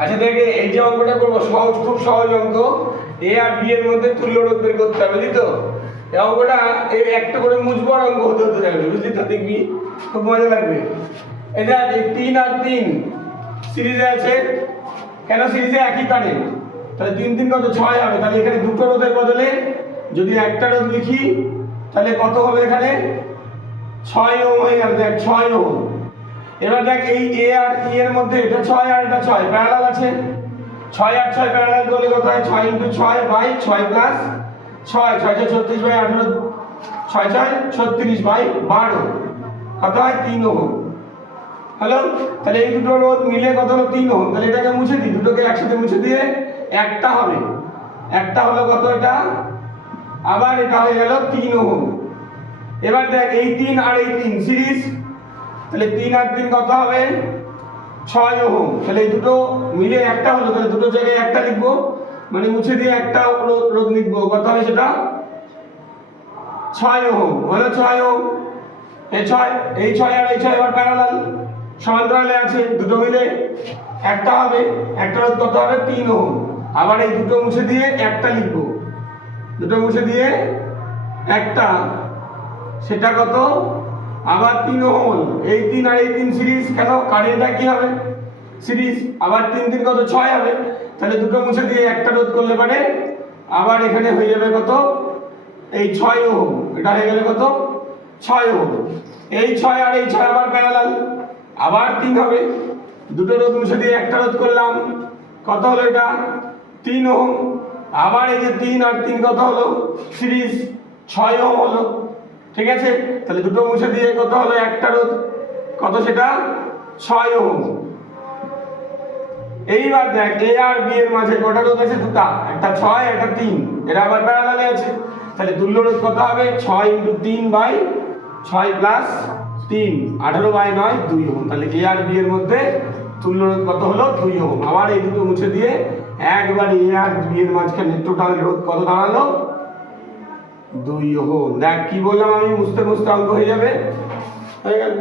আচ্ছা দেখে এই যে অঙ্কটা করবো সহজ, খুব সহজ অঙ্ক। এ আর বি এর মধ্যে তুল্য রোধ বের করতে হবে, বুঝলি তো? এই অঙ্কটা এই একটা করে মুজবর অঙ্ক হতে হতে যাবে, বুঝলি তো? দেখবি খুব মজা লাগবে। এই দেখ এই 3 আর 3 সিরিজে আছে। কেন সিরিজে? একই কারেন্ট। তাহলে 3 3 কত? 6 হবে। তাহলে এখানে দুটো রোধের বদলে যদি একটা রোধ লিখি তাহলে কত হবে? এখানে 6 ওহম হয়ে গেল। দেখ 6 ওহম। এবার দেখ এই এ আর ই এর মধ্যে এটা 6 আর এটা 6 প্যারালাল আছে। 6 আর 6 প্যারালাল করলে কত হয়? 6 × 6 বাই 6 প্লাস 6 6 6 36 বাই 18 6 6 36 বাই 12 কত হয়? 3 ওহম। হ্যালো, তাহলে এই দুটো রোধ মিলে কত হলো? 3 ওহম। তাহলে এটাকে মুছে দিই, দুটোকে একসাথে মুছে দিয়ে একটা হবে। একটা হলো কত? এটা আবার এটা হয়ে গেল 3 ওহম। এবার দেখ এই 3 আর এই 3 সিরিজ, তাহলে 3 আর 3 কত হবে? 6 ওহম। তাহলে এই দুটো মিলে একটা হলো, তাহলে দুটো জায়গায় একটা লিখবো, মানে মুছে দিয়ে একটা রোধ লিখবো। কত হবে সেটা? 6 ওহম। হলো 6 ওহম। এই 6 আর এই 6 এবার প্যারালাল সমান্তরালে আছে, দুটো মিলে একটা হবে। একটা রোধ কত হবে? 3 ওহম। আবার এই দুটো মুছে দিয়ে একটা লিখবো, দুটো মুছে দিয়ে একটা, সেটা কত? আবার 3 ওহম। এই 3 আর এই 3 সিরিজ, কেন? কারেন্টটা কি হবে? সিরিজ। আবার 3 3 কত? 6 হবে। তাহলে দুটো মুছে দিয়ে একটা রোধ করলে পারে আবার এখানে হয়ে যাবে কত? এই 6 ওহম। এটা হয়ে গেলে কত? 6 ওহম। এই 6 আর এই 6 আবার প্যারালাল, আবার 3 হবে। দুটো রোধ মুছে দিয়ে একটা রোধ করলাম, কত হলো? এটা 3 ওহম। আবার এই যে 3 আর 3 কত হলো? সিরিজ, 6 ওহম হলো। ঠিক আছে, তাহলে দুটো মুছে দিয়ে কত হলো? একটা রোধ, কত সেটা? 6 ওহম। এইবার দেখ এ আর বি এর মাঝে কটা রোধ আছে? দুটা, একটা 6 একটা 3, এরা আবার প্যারালালে আছে। তাহলে তুল্য রোধ কত হবে? 6 × 3 বাই 6 প্লাস 3 18 বাই 9 2 ওহম। তাহলে এ আর বি এর মধ্যে তুল্য রোধ কত হলো? 2 ওহম। আবার এই দুটো মুছে দিয়ে একবার এ আর বি এর মাঝখানে টোটাল রোধ কত দাঁড়ালো? 2 ওহম। দেখ কি বললাম আমি? মুছতে মুছতে অঙ্ক হয়ে যাবে, হয়ে গেল।